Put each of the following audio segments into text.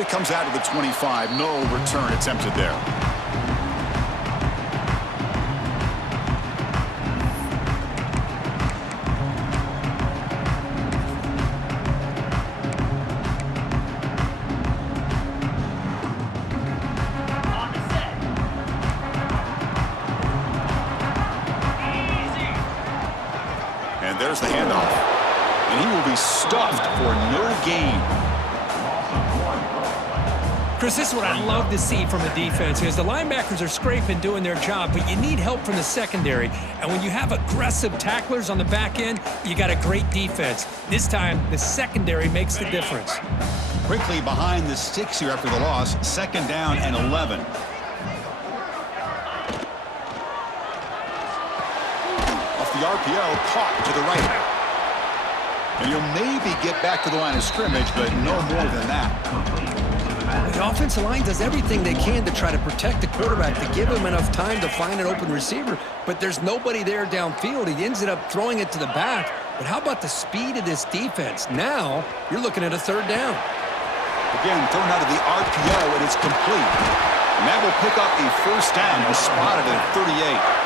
And it comes out to the 25. No return attempted there. And there's the handoff. And he will be stuffed for no gain. Chris, this is what I love to see from a defense is the linebackers are scraping, doing their job, but you need help from the secondary. And when you have aggressive tacklers on the back end, you got a great defense. This time, the secondary makes the difference. Quickly behind the sticks here after the loss. 2nd down and 11. Off the RPO, caught to the right. And you'll maybe get back to the line of scrimmage, but no more than that. The offensive line does everything they can to try to protect the quarterback, to give him enough time to find an open receiver, but there's nobody there downfield. He ends up throwing it to the back. But how about the speed of this defense? Now you're looking at a 3rd down. Again, thrown out of the RPO, and it's complete. And that will pick up a 1st down. He's spotted at 38.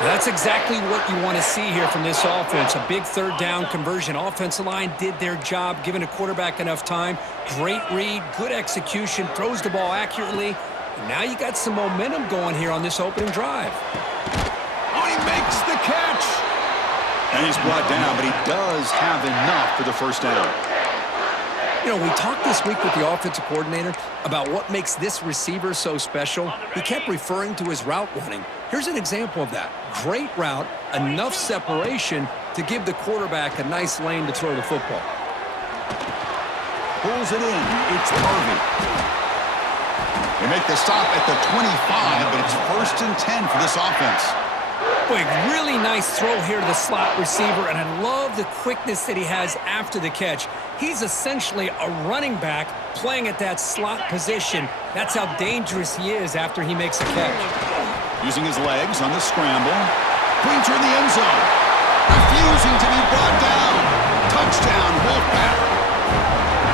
That's exactly what you want to see here from this offense. A big 3rd down conversion. Offensive line did their job, giving a quarterback enough time. Great read, good execution, throws the ball accurately. And now you got some momentum going here on this opening drive. Oh, he makes the catch. And he's brought down, but he does have enough for the 1st down. You know, we talked this week with the offensive coordinator about what makes this receiver so special. He kept referring to his route running. Here's an example of that. Great route, enough separation to give the quarterback a nice lane to throw the football. Pulls it in. It's Harvey. They make the stop at the 25, but it's 1st and 10 for this offense. Boy, really nice throw here to the slot receiver, and I love the quickness that he has after the catch. He's essentially a running back playing at that slot position. That's how dangerous he is after he makes a catch. Using his legs on the scramble. Pointer in the end zone. Refusing to be brought down. Touchdown, Wolfpack.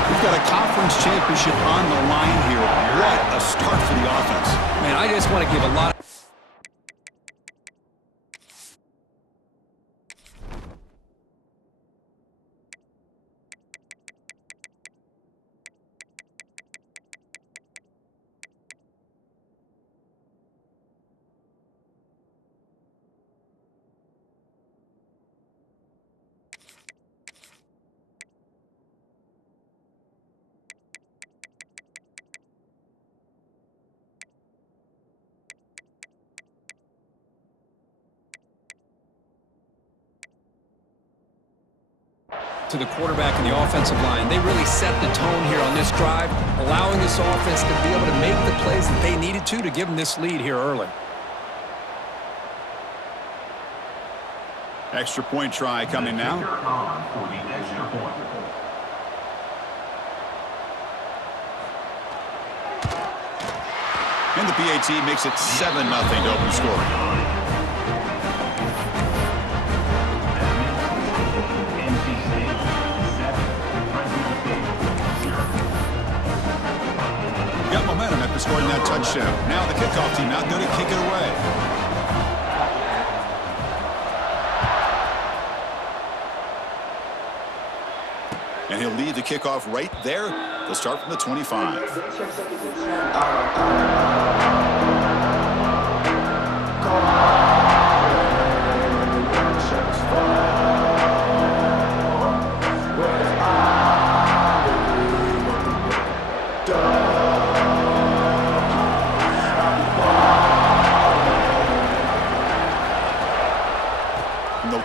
We've got a conference championship on the line here. What a start for the offense. Man, I just want to give a lot of to the quarterback and the offensive line. They really set the tone here on this drive, allowing this offense to be able to make the plays that they needed to give them this lead here early. Extra point try coming now. And the PAT makes it 7-0 to open scoring. Got momentum after scoring that touchdown. Now the kickoff team out there to kick it away. And he'll lead the kickoff right there. They'll start from the 25.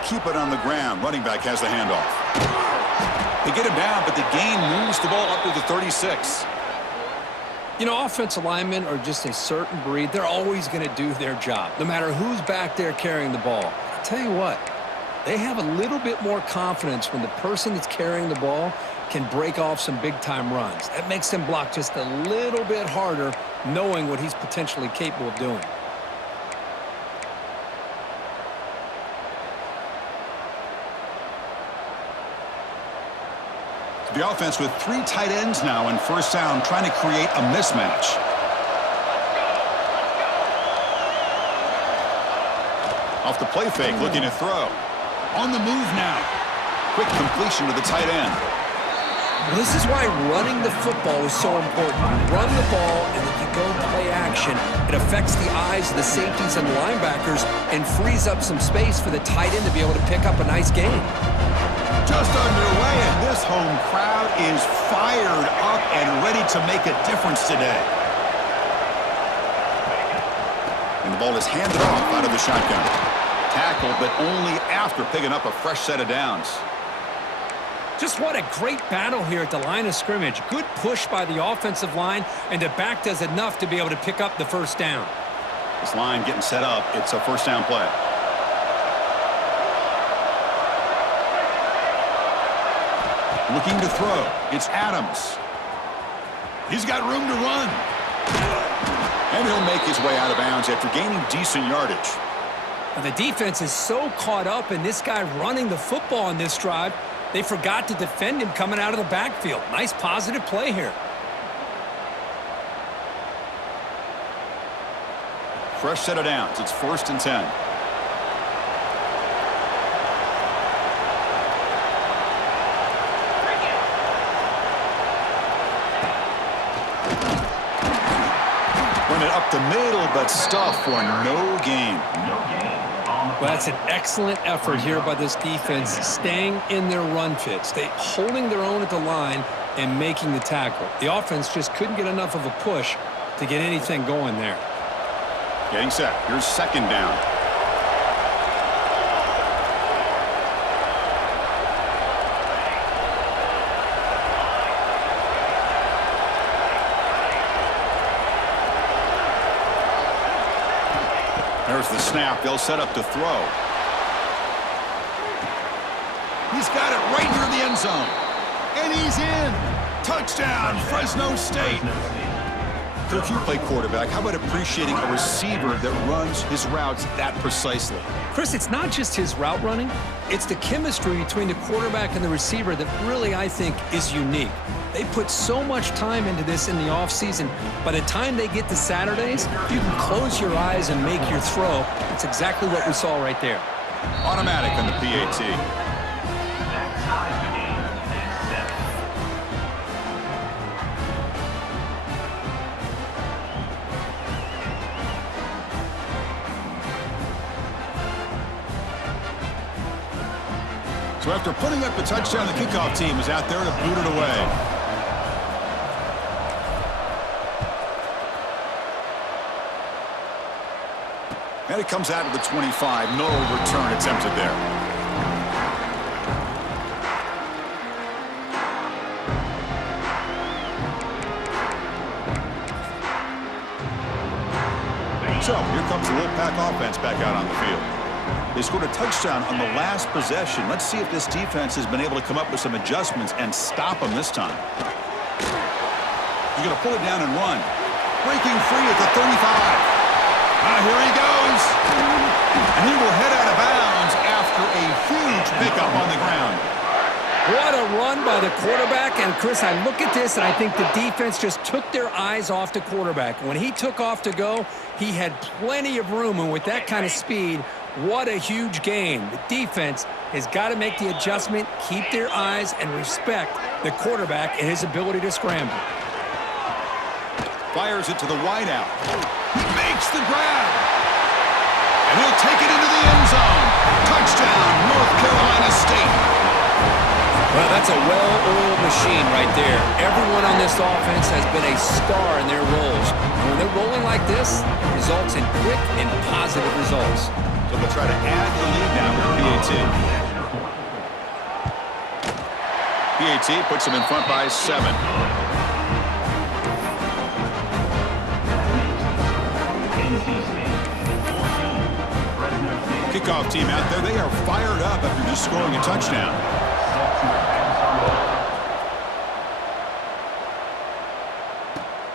Keep it on the ground. Running back has the handoff. They get him down, but the gain moves the ball up to the 36. You know, offensive linemen are just a certain breed. They're always going to do their job, no matter who's back there carrying the ball. I'll tell you what, they have a little bit more confidence when the person that's carrying the ball can break off some big-time runs. That makes them block just a little bit harder, knowing what he's potentially capable of doing. The offense with 3 tight ends now in first down, trying to create a mismatch. Off the play fake, looking to throw. On the move now. Quick completion to the tight end. Well, this is why running the football is so important. Run the ball, and then you go play action. It affects the eyes of the safeties and the linebackers and frees up some space for the tight end to be able to pick up a nice gain. Just underway, and this home crowd is fired up and ready to make a difference today. And the ball is handed off out of the shotgun. Tackled, but only after picking up a fresh set of downs. Just what a great battle here at the line of scrimmage. Good push by the offensive line, and the back does enough to be able to pick up the first down. This line getting set up. It's a first down play. Looking to throw. It's Adams. He's got room to run. And he'll make his way out of bounds after gaining decent yardage. Now, the defense is so caught up in this guy running the football on this drive, they forgot to defend him coming out of the backfield. Nice positive play here. Fresh set of downs. It's 1st and 10. Run it up the middle, but stuff for no gain. Well, that's an excellent effort here by this defense, staying in their run fits. They holding their own at the line and making the tackle. The offense just couldn't get enough of a push to get anything going there. Getting set. Here's 2nd down. There's the snap. They'll set up to throw. He's got it right near the end zone. And he's in. Touchdown, Fresno State. Kirk, you play quarterback. How about appreciating a receiver that runs his routes that precisely? Chris, it's not just his route running. It's the chemistry between the quarterback and the receiver that really, I think, is unique. They put so much time into this in the offseason. By the time they get to Saturdays, you can close your eyes and make your throw. That's exactly what we saw right there. Automatic on the PAT. So after putting up the touchdown, the kickoff team is out there to boot it away. And it comes out to the 25. No return attempted there. So here comes the Wolfpack offense back out on the field. They scored a touchdown on the last possession. Let's see if this defense has been able to come up with some adjustments and stop them this time. He's going to pull it down and run. Breaking free at the 35. Here he goes. And he will head out of bounds after a huge pickup on the ground. What a run by the quarterback. And, Chris, I look at this, and I think the defense just took their eyes off the quarterback. When he took off to go, he had plenty of room. And with that kind of speed, what a huge gain. The defense has got to make the adjustment, keep their eyes, and respect the quarterback and his ability to scramble. Fires it to the wideout. He makes the grab. And he'll take it into the end zone. Touchdown, North Carolina State. Well, that's a well-oiled machine right there. Everyone on this offense has been a star in their roles. And when they're rolling like this, it results in quick and positive results. So they'll try to add the lead now with PAT. PAT puts them in front by 7. Kickoff team out there, they are fired up after just scoring a touchdown.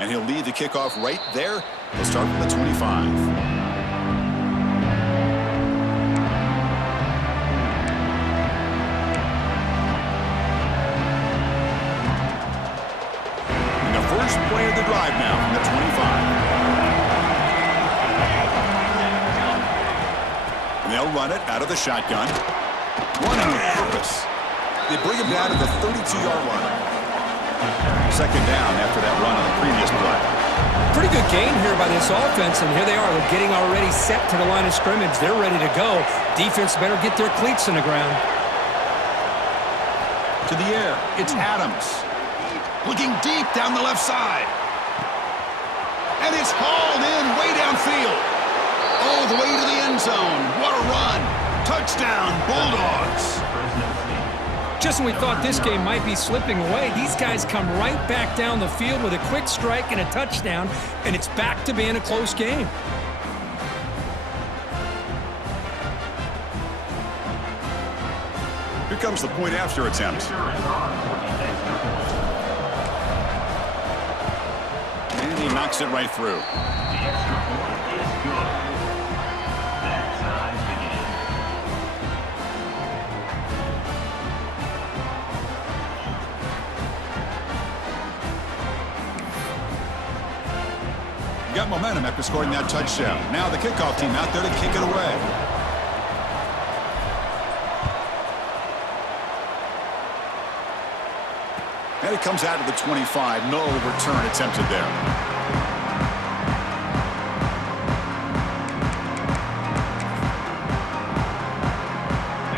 And he'll lead the kickoff right there. He'll start from the 25. first play of the drive now from the 25. And they'll run it out of the shotgun. Running with purpose. They bring him down to the 32-yard line. Second down after that run on the previous play. Pretty good gain here by this offense, and here they are. They're getting already set to the line of scrimmage. They're ready to go. Defense better get their cleats in the ground. To the air, it's Adams. Looking deep down the left side. And it's hauled in way downfield. All the way to the end zone. What a run. Touchdown, Bulldogs. Just when we thought this game might be slipping away, these guys come right back down the field with a quick strike and a touchdown, and it's back to being a close game. Here comes the point after attempt. And he knocks it right through. Got momentum after scoring that touchdown. Now the kickoff team out there to kick it away. And it comes out to the 25. No return attempted there.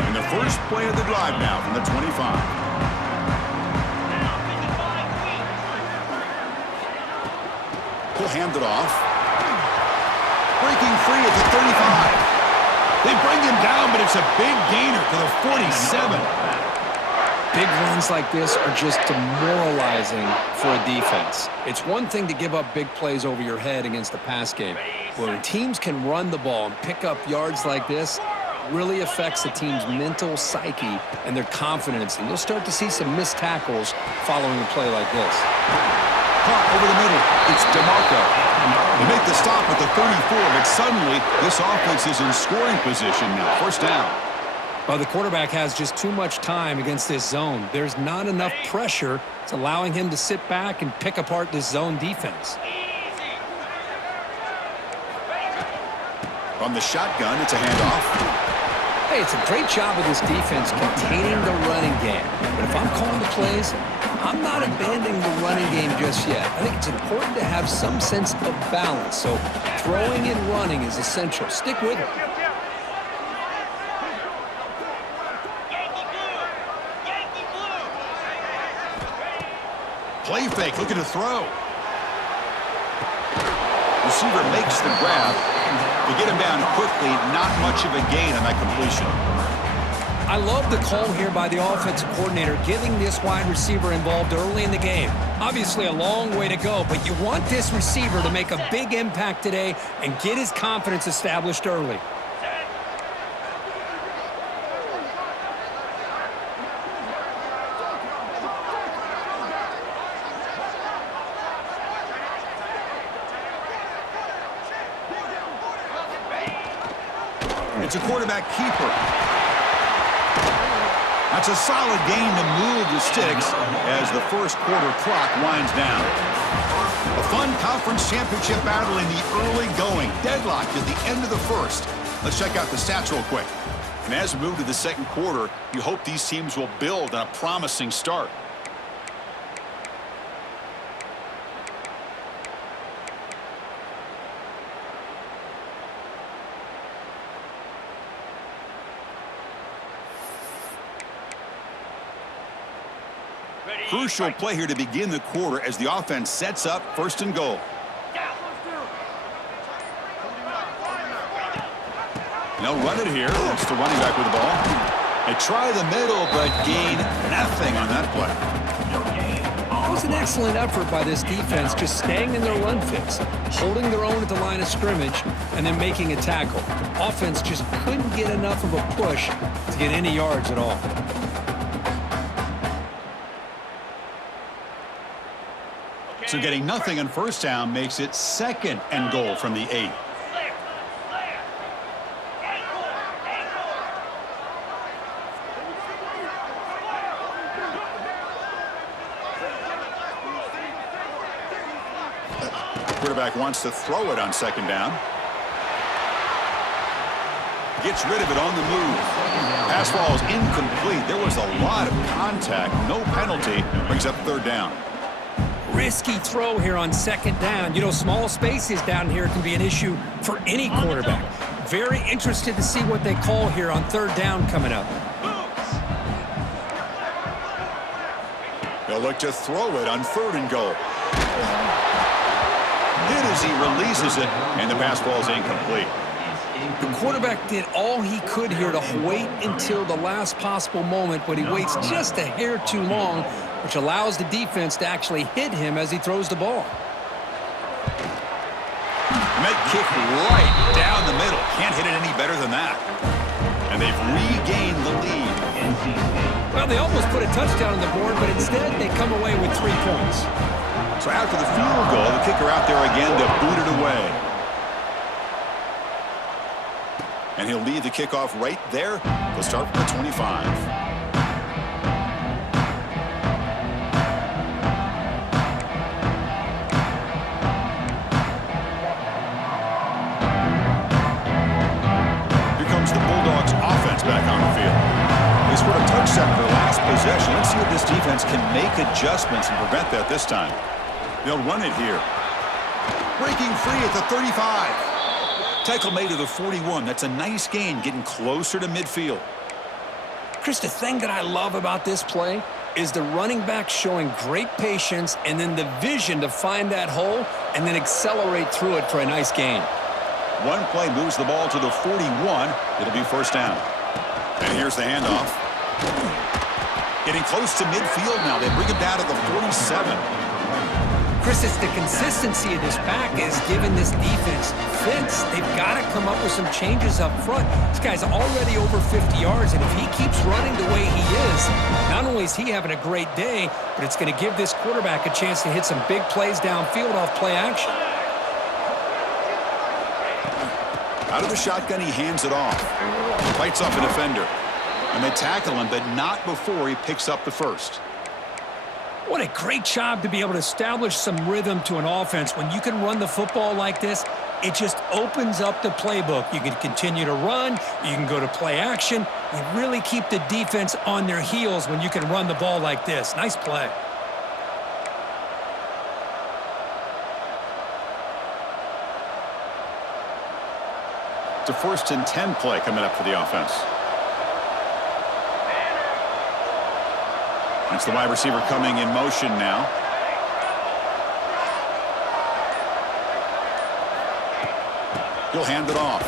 And the first play of the drive now from the 25. He'll hand it off. Breaking free at the 35. They bring him down, but it's a big gainer to the 47. Big runs like this are just demoralizing for a defense. It's one thing to give up big plays over your head against the pass game. When teams can run the ball and pick up yards like this, it really affects the team's mental psyche and their confidence. And you'll start to see some missed tackles following a play like this. Over the middle, it's DeMarco. They make the stop at the 34, but suddenly this offense is in scoring position now. First down. Well, the quarterback has just too much time against this zone. There's not enough pressure. It's allowing him to sit back and pick apart this zone defense. From the shotgun, it's a handoff. Hey, it's a great job of this defense containing the running game. But if I'm calling the plays, I'm not abandoning the running game just yet. I think it's important to have some sense of balance. So throwing and running is essential. Stick with it. Play fake, looking to throw. Receiver makes the grab. To get him down quickly, not much of a gain on that completion. I love the call here by the offensive coordinator, getting this wide receiver involved early in the game. Obviously a long way to go, but you want this receiver to make a big impact today and get his confidence established early. It's a quarterback keeper. That's a solid gain to move the sticks as the first quarter clock winds down. A fun conference championship battle in the early going. Deadlocked at the end of the first. Let's check out the stats real quick. And as we move to the second quarter, you hope these teams will build on a promising start. Crucial play here to begin the quarter as the offense sets up first and goal. And they'll run it here. That's the running back with the ball. They try the middle, but gain nothing on that play. It was an excellent effort by this defense, just staying in their run fix, holding their own at the line of scrimmage, and then making a tackle. Offense just couldn't get enough of a push to get any yards at all. So getting nothing on first down makes it second and goal from the 8. Quarterback wants to throw it on second down. Gets rid of it on the move. Pass ball is incomplete. There was a lot of contact. No penalty. Brings up third down. Risky throw here on second down. You know, small spaces down here can be an issue for any quarterback. Very interested to see what they call here on third down coming up. They'll look to throw it on third and goal. Hit as he releases it, and the pass ball is incomplete. The quarterback did all he could here to wait until the last possible moment, but he waits just a hair too long, which allows the defense to actually hit him as he throws the ball. And they kick right down the middle. Can't hit it any better than that. And they've regained the lead. Well, they almost put a touchdown on the board, but instead they come away with 3 points. So after the field goal, the kicker out there again to boot it away. And he'll lead the kickoff right there. He'll start from the 25. Here comes the Bulldogs offense back on the field. They scored a touchdown in their last possession. Let's see if this defense can make adjustments and prevent that this time. They'll run it here. Breaking free at the 35. Tackle made to the 41. That's a nice gain, getting closer to midfield. Chris, the thing that I love about this play is the running back showing great patience and then the vision to find that hole and then accelerate through it for a nice gain. One play moves the ball to the 41. It'll be first down. And here's the handoff. Getting close to midfield now. They bring him down to the 47. Chris, it's the consistency of this back is giving this defense fits. They've got to come up with some changes up front. This guy's already over 50 yards, and if he keeps running the way he is, not only is he having a great day, but it's going to give this quarterback a chance to hit some big plays downfield off play action. Out of the shotgun, he hands it off. Fights off a defender. And they tackle him, but not before he picks up the first. What a great job to be able to establish some rhythm to an offense. When you can run the football like this, it just opens up the playbook. You can continue to run. You can go to play action. You really keep the defense on their heels when you can run the ball like this. Nice play. It's a 1st and 10 play coming up for the offense. It's the wide receiver coming in motion now. He'll hand it off.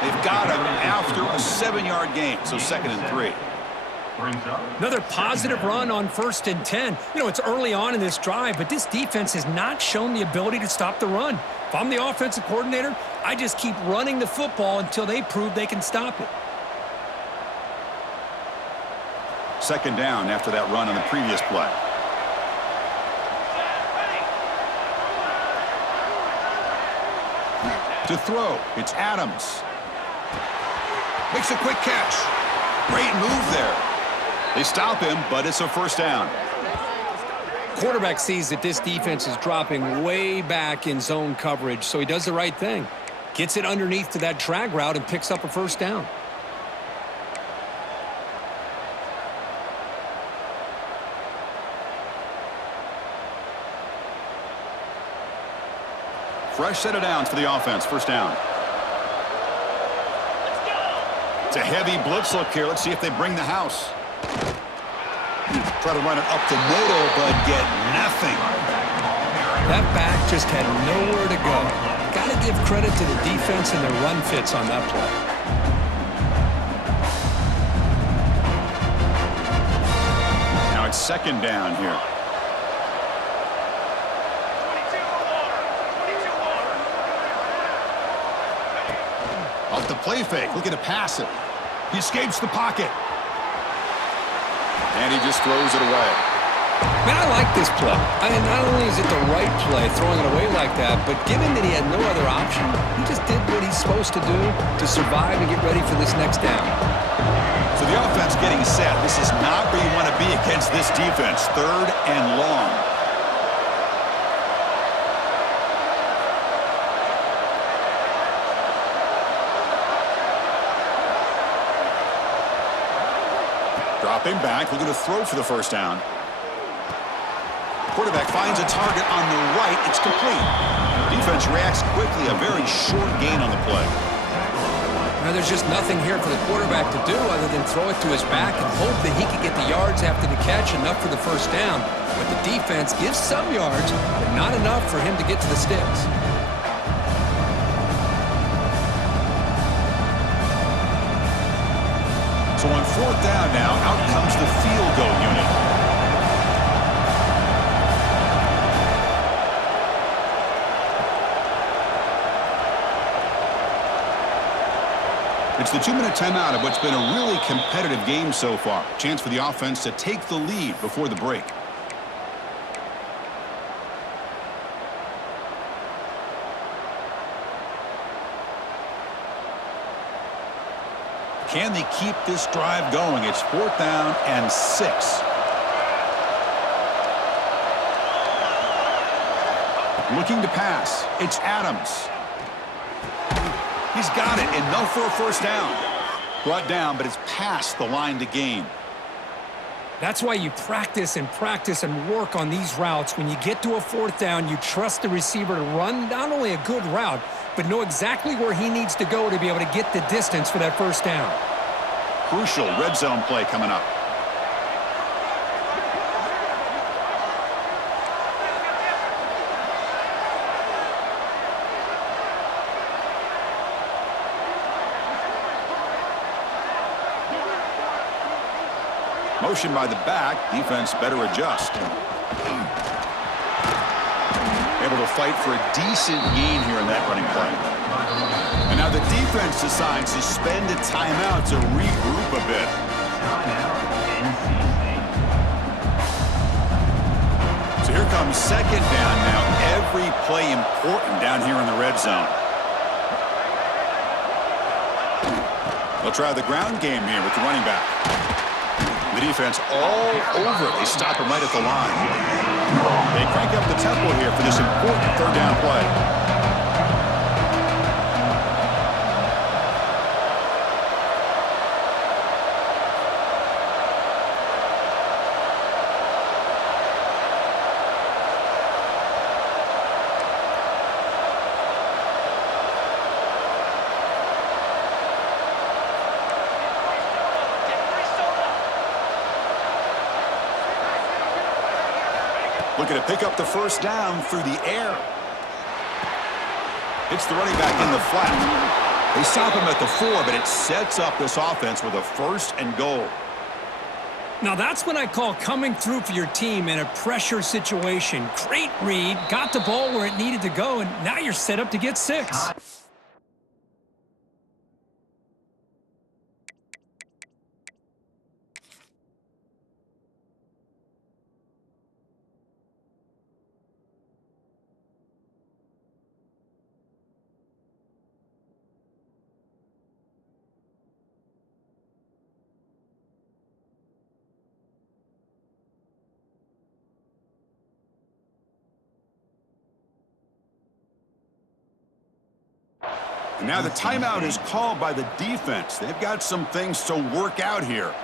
They've got him after a 7-yard gain, so 2nd and 3. Another positive run on 1st and 10. You know, it's early on in this drive, but this defense has not shown the ability to stop the run. If I'm the offensive coordinator, I just keep running the football until they prove they can stop it. 2nd down after that run on the previous play. To throw, it's Adams. Makes a quick catch. Great move there. They stop him, but it's a 1st down. Quarterback sees that this defense is dropping way back in zone coverage, so he does the right thing. Gets it underneath to that drag route and picks up a 1st down. Fresh set of downs for the offense. 1st down. It's a heavy blitz look here. Let's see if they bring the house. Try to run it up the middle, but get nothing. That back just had nowhere to go. Got to give credit to the defense and their run fits on that play. Now it's 2nd down here. Off the play fake, looking to pass it. He escapes the pocket. And he just throws it away. Man, I like this play. I mean, not only is it the right play, throwing it away like that, but given that he had no other option, he just did what he's supposed to do to survive and get ready for this next down. So the offense getting set. This is not where you want to be against this defense. 3rd and long. Dropping back, looking to throw for the first down. Quarterback finds a target on the right. It's complete. Defense reacts quickly. A very short gain on the play. Now, there's just nothing here for the quarterback to do other than throw it to his back and hope that he can get the yards after the catch, enough for the first down. But the defense gives some yards, but not enough for him to get to the sticks. So on fourth down now, out comes the field goal unit. It's the 2-minute timeout of what's been a really competitive game so far. Chance for the offense to take the lead before the break. Can they keep this drive going? It's fourth down and 6. Looking to pass. It's Adams. He's got it, enough for a first down. Brought down, but it's past the line to gain. That's why you practice and work on these routes. When you get to a fourth down, you trust the receiver to run not only a good route, but know exactly where he needs to go to be able to get the distance for that first down. Crucial red zone play coming up. Motion by the back. Defense better adjust. Able to fight for a decent gain here in that running play. And now the defense decides to spend a timeout to regroup a bit. So here comes second down now. Every play important down here in the red zone. They'll try the ground game here with the running back. The defense all over it. They stop him right at the line. They crank up the tempo here for this important third down play. Looking to pick up the first down through the air. It's the running back in the flat. They stop him at the 4, but it sets up this offense with a first and goal. Now that's what I call coming through for your team in a pressure situation. Great read, got the ball where it needed to go, and now you're set up to get 6. And now the timeout is called by the defense. They've got some things to work out here.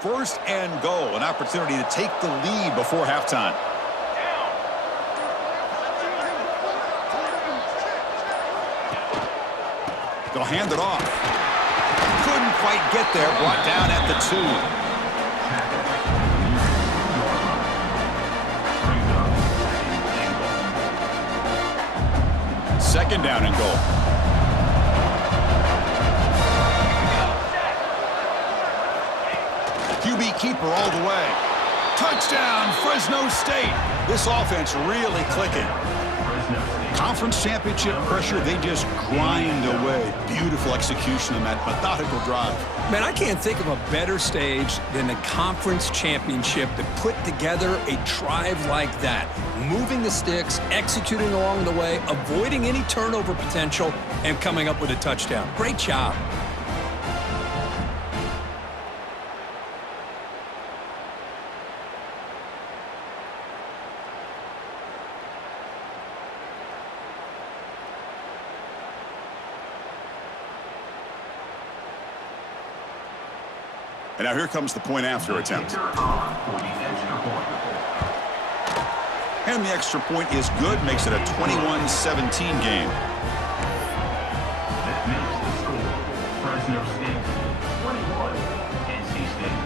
First and goal, an opportunity to take the lead before halftime. They'll hand it off. Couldn't quite get there, brought down at the 2. Second down and goal. QB keeper all the way. Touchdown, Fresno State. This offense really clicking. Conference championship pressure, they just grind away. Beautiful execution on that methodical drive. Man, I can't think of a better stage than the conference championship to put together a drive like that. Moving the sticks, executing along the way, avoiding any turnover potential, and coming up with a touchdown. Great job. And now here comes the point after attempt. And the extra point is good, makes it a 21-17 game. That makes the score Fresno State 21, NC State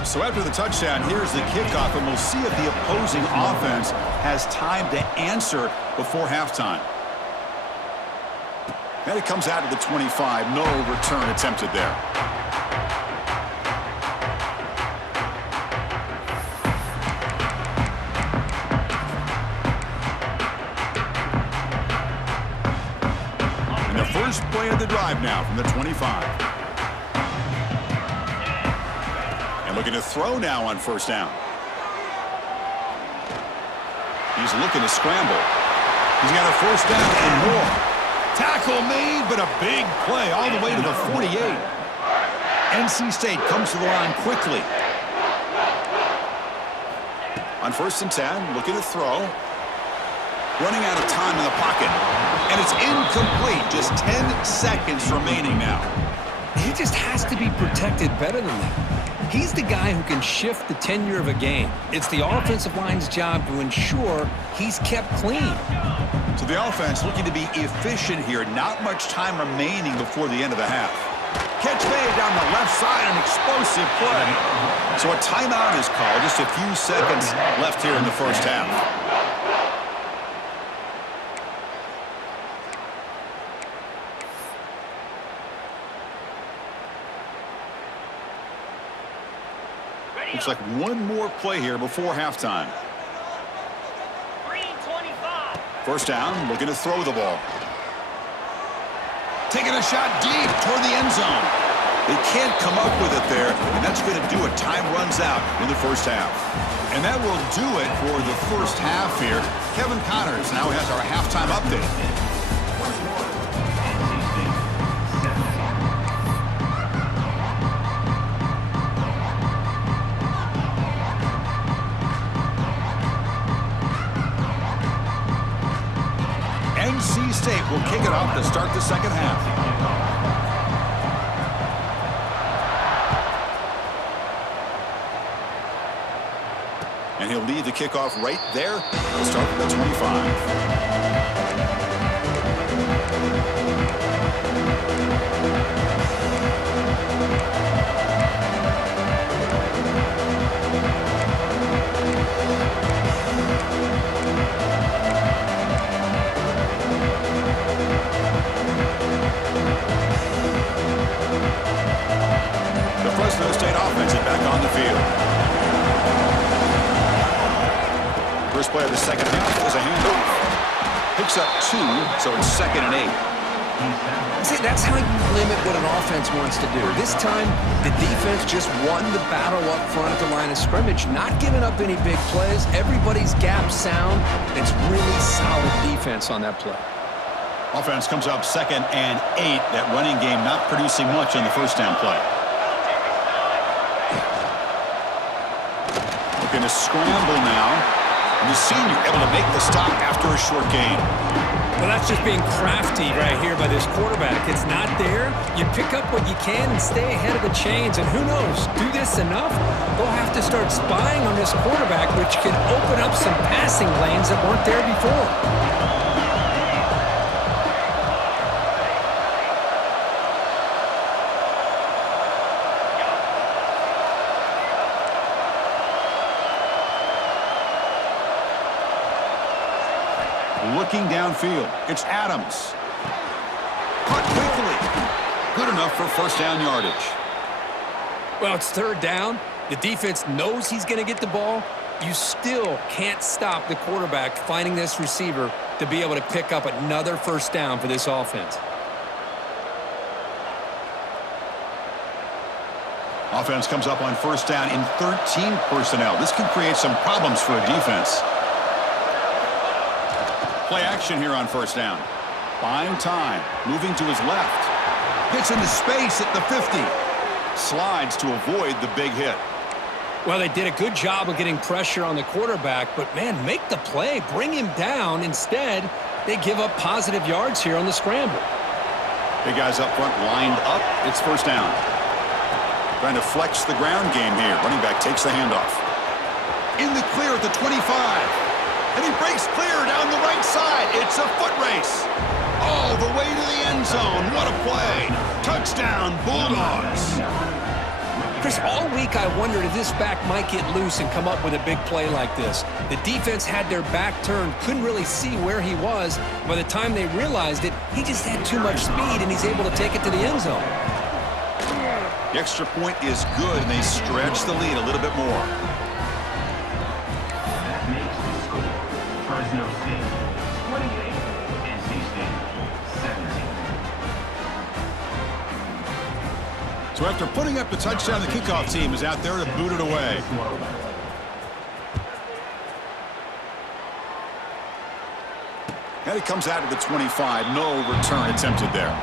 17. So after the touchdown, here's the kickoff, and we'll see if the opposing offense has time to answer before halftime. And it comes out of the 25. No return attempted there. And the first play of the drive now from the 25. And looking to throw now on first down. He's looking to scramble. He's got a first down and more. Tackle made, but a big play all the way to the 48. NC State comes to the line quickly. On first and 10, looking to throw. Running out of time in the pocket. And it's incomplete. Just 10 seconds remaining now. He just has to be protected better than that. He's the guy who can shift the tenure of a game. It's the offensive line's job to ensure he's kept clean. So the offense looking to be efficient here. Not much time remaining before the end of the half. Catch made down the left side, an explosive play. So a timeout is called. Just a few seconds left here in the first half. Looks like one more play here before halftime. First down, looking to throw the ball. Taking a shot deep toward the end zone. They can't come up with it there, and that's going to do it. Time runs out in the first half. And that will do it for the first half here. Kevin Connors now has our halftime update. NC State will kick it off to start the second half. And he'll lead the kickoff right there. He'll start from the 25. The Fresno State offense is back on the field. First play of the second half is a handoff. Picks up 2, so it's 2nd and 8. See, that's how you limit what an offense wants to do. This time, the defense just won the battle up front at the line of scrimmage, not giving up any big plays. Everybody's gap sound. It's really solid defense on that play. Offense comes up 2nd and 8. That running game not producing much on the first down play. Looking to scramble now. And the senior able to make the stop after a short gain. Well, that's just being crafty right here by this quarterback. It's not there. You pick up what you can and stay ahead of the chains. And who knows, do this enough, they'll have to start spying on this quarterback, which can open up some passing lanes that weren't there before. Looking downfield, it's Adams. Caught quickly. Good enough for first down yardage. Well, it's third down. The defense knows he's going to get the ball. You still can't stop the quarterback finding this receiver to be able to pick up another first down for this offense. Offense comes up on first down in 13 personnel. This can create some problems for a defense. Play action here on first down. Buying time. Moving to his left. Gets into space at the 50. Slides to avoid the big hit. Well, they did a good job of getting pressure on the quarterback, but, man, make the play. Bring him down. Instead, they give up positive yards here on the scramble. Big guys up front lined up. It's first down. Trying to flex the ground game here. Running back takes the handoff. In the clear at the 25. And he breaks clear down the right side. It's a foot race. All the way to the end zone. What a play. Touchdown, Bulldogs. Chris, all week I wondered if this back might get loose and come up with a big play like this. The defense had their back turned, couldn't really see where he was. By the time they realized it, he just had too much speed, and he's able to take it to the end zone. The extra point is good, and they stretch the lead a little bit more. That makes the score. Fresno State 28, NC State 17. So after putting up the touchdown, the kickoff team is out there to boot it away. And he comes out of the 25. No return attempted there.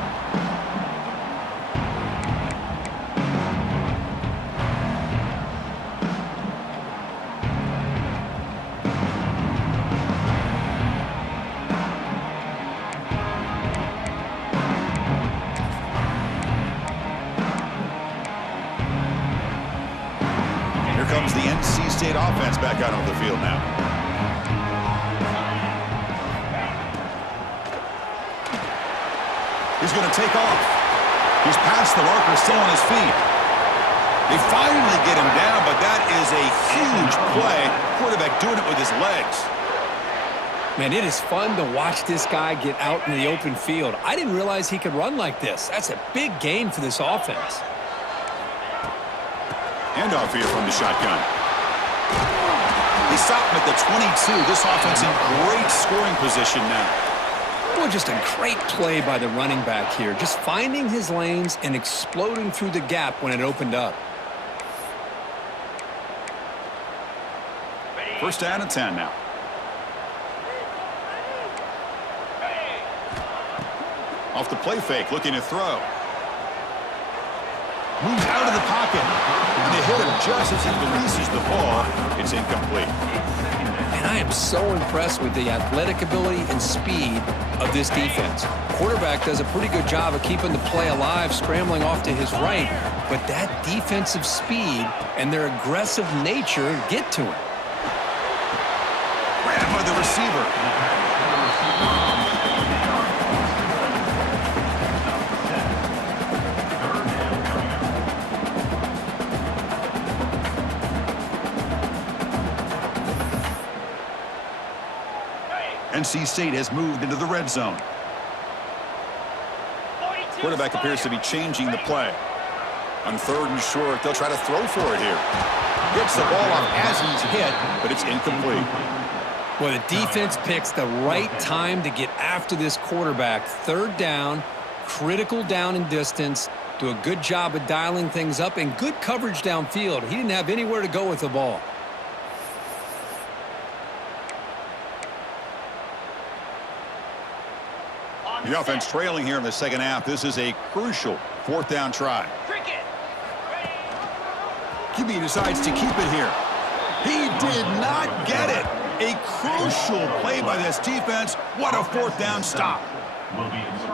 Comes the NC State offense back out on the field now. He's going to take off. He's past the marker, still on his feet. They finally get him down, but that is a huge play. Quarterback doing it with his legs. Man, it is fun to watch this guy get out in the open field. I didn't realize he could run like this. That's a big gain for this offense. Handoff here from the shotgun. They stop him at the 22. This offense in great scoring position now. Well, just a great play by the running back here. Just finding his lanes and exploding through the gap when it opened up. First down and 10 now. Off the play fake, looking to throw. Moves out of the pocket. And they hit him just as he releases the ball. It's incomplete. And I am so impressed with the athletic ability and speed of this defense. Quarterback does a pretty good job of keeping the play alive, scrambling off to his right. But that defensive speed and their aggressive nature get to him. Grabbed by the receiver. NC State has moved into the red zone. Quarterback appears to be changing the play. On third and short, they'll try to throw for it here. Gets the ball off as he's hit, but it's incomplete. Well, the defense picks the right time to get after this quarterback. Third down, critical down and distance. Do a good job of dialing things up and good coverage downfield. He didn't have anywhere to go with the ball. The offense trailing here in the second half. This is a crucial fourth down try. QB decides to keep it here. He did not get it. A crucial play by this defense. What a fourth down stop.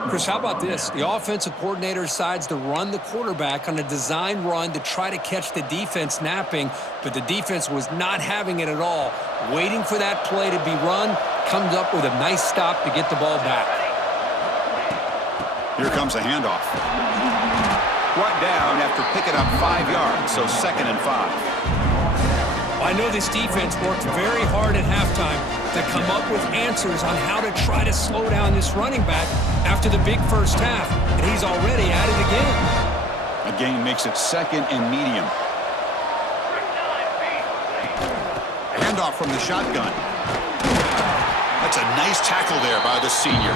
Chris, how about this? The offensive coordinator decides to run the quarterback on a design run to try to catch the defense napping, but the defense was not having it at all. Waiting for that play to be run, comes up with a nice stop to get the ball back. Here comes a handoff. Brought down after picking up 5 yards, so 2nd and 5. I know this defense worked very hard at halftime to come up with answers on how to try to slow down this running back after the big first half, and he's already at it again. A gain makes it 2nd and medium. handoff from the shotgun. That's a nice tackle there by the senior.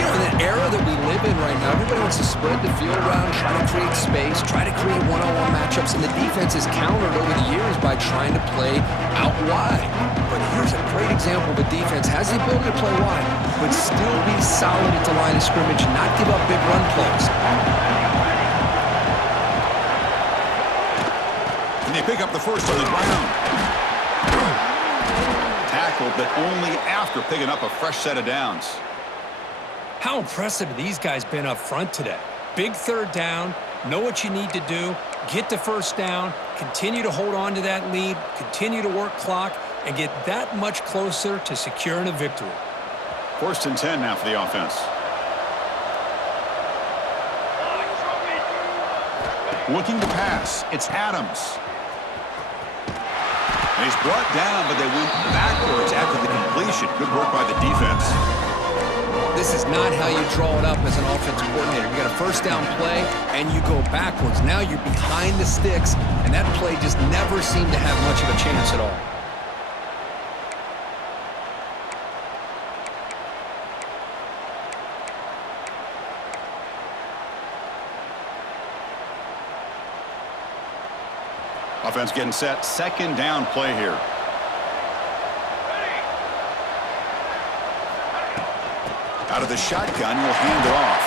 You know, in the era that we live in right now, everybody wants to spread the field around, try to create space, try to create one-on-one matchups, and the defense is countered over the years by trying to play out wide. But here's a great example of a defense has the ability to play wide, but still be solid at the line of scrimmage and not give up big run plays. And they pick up the first on the ground. Tackled, but only after picking up a fresh set of downs. How impressive have these guys been up front today? Big third down, know what you need to do, get the first down, continue to hold on to that lead, continue to work clock, and get that much closer to securing a victory. 1st and 10 now for the offense. Looking to pass. It's Adams. And he's brought down, but they went backwards after the completion. Good work by the defense. This is not how you draw it up as an offensive coordinator. You got a first down play, and you go backwards. Now you're behind the sticks, and that play just never seemed to have much of a chance at all. Offense getting set. 2nd down play here. Out of the shotgun, he'll hand it off.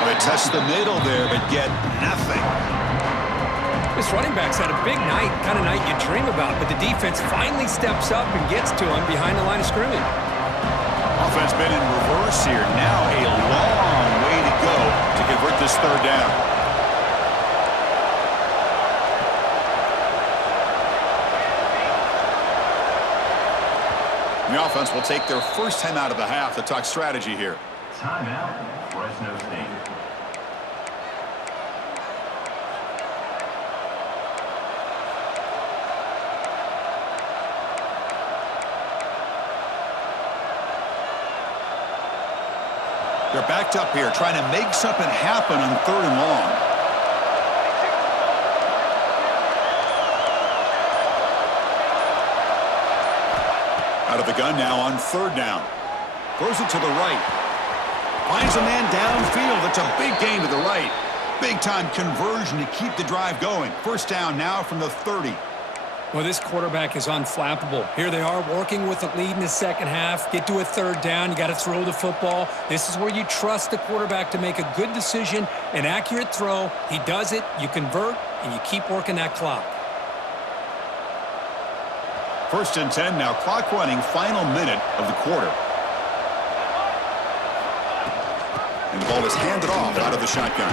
Well, they test the middle there, but get nothing. This running back's had a big night, kind of night you dream about, but the defense finally steps up and gets to him behind the line of scrimmage. Offense been in reverse here. Now a long way to go to convert this 3rd down. The offense will take their first time out of the half to talk strategy here. Timeout, Fresno State. They're backed up here, trying to make something happen on 3rd and long. Out of the gun now on 3rd down. Throws it to the right. Finds a man downfield. It's a big gain to the right. Big-time conversion to keep the drive going. First down now from the 30. Well, this quarterback is unflappable. Here they are working with the lead in the second half. Get to a 3rd down. You got to throw the football. This is where you trust the quarterback to make a good decision, an accurate throw. He does it. You convert, and you keep working that clock. 1st and 10 now. Clock running. Final minute of the quarter. And the ball is handed off out of the shotgun.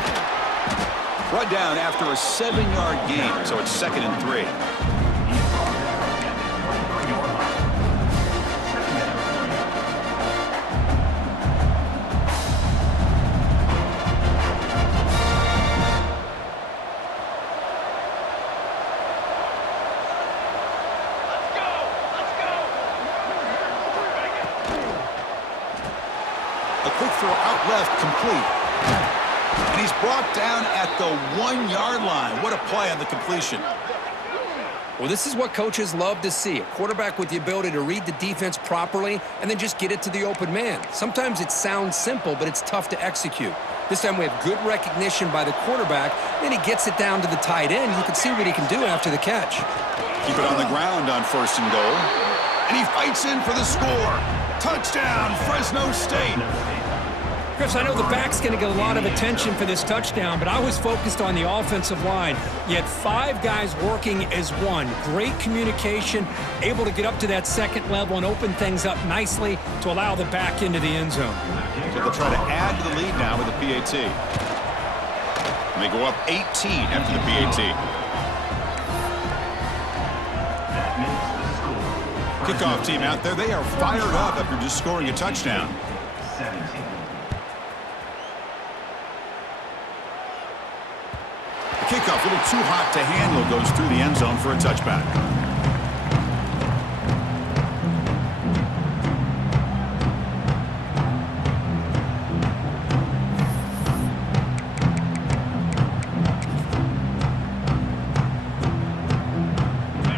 Brought down after a 7-yard gain, so it's 2nd and 3. Quick throw out left, complete. And he's brought down at the 1-yard line. What a play on the completion. Well, this is what coaches love to see. A quarterback with the ability to read the defense properly and then just get it to the open man. Sometimes it sounds simple, but it's tough to execute. This time we have good recognition by the quarterback. Then he gets it down to the tight end. You can see what he can do after the catch. Keep it on the ground on 1st and goal. And he fights in for the score. Touchdown, Fresno State. Chris, I know the back's going to get a lot of attention for this touchdown, but I was focused on the offensive line. You had 5 guys working as one. Great communication, able to get up to that 2nd level and open things up nicely to allow the back into the end zone. So they'll try to add to the lead now with the PAT. And they go up 18 after the PAT. Kickoff team out there. They are fired up after just scoring a touchdown. 17. The kickoff, a little too hot to handle, goes through the end zone for a touchback.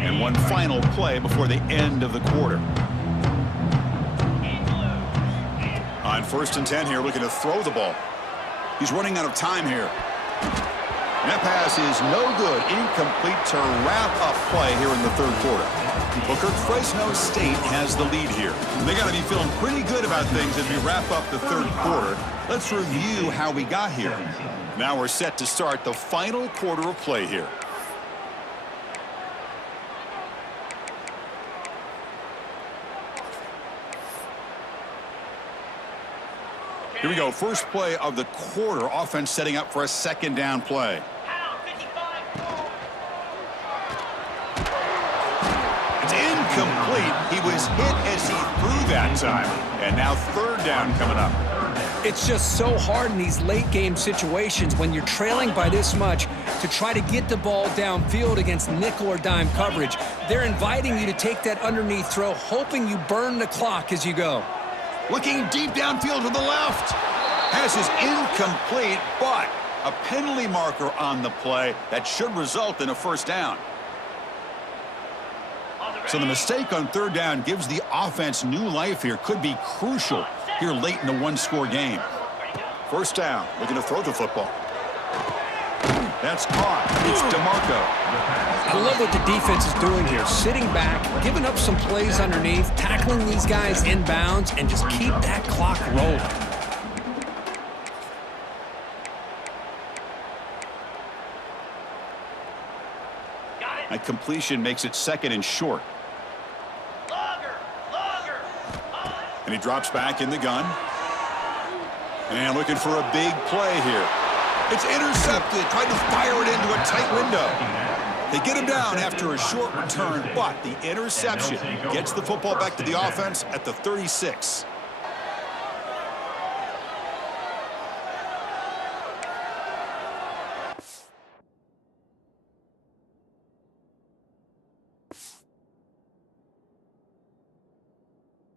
And one final play before the end of the quarter. On 1st and 10 here, looking to throw the ball. He's running out of time here. And that pass is no good. Incomplete to wrap up play here in the 3rd quarter. Booker, Fresno State has the lead here. They got to be feeling pretty good about things as we wrap up the 3rd quarter. Let's review how we got here. Now we're set to start the final quarter of play here. Here we go. First play of the quarter. Offense setting up for a 2nd down play. It's incomplete. He was hit as he threw that time. And now 3rd down coming up. It's just so hard in these late game situations when you're trailing by this much to try to get the ball downfield against nickel or dime coverage. They're inviting you to take that underneath throw, hoping you burn the clock as you go. Looking deep downfield to the left. Pass is incomplete, but a penalty marker on the play that should result in a 1st down. So the mistake on 3rd down gives the offense new life here. Could be crucial here late in the 1-score game. 1st down, looking to throw the football. That's caught. It's DeMarco. I love what the defense is doing here. Sitting back, giving up some plays underneath, tackling these guys inbounds, and just keep that clock rolling. That completion makes it 2nd and short. And he drops back in the gun. And looking for a big play here. It's intercepted, trying to fire it into a tight window. They get him down after a short return, but the interception gets the football back to the offense at the 36.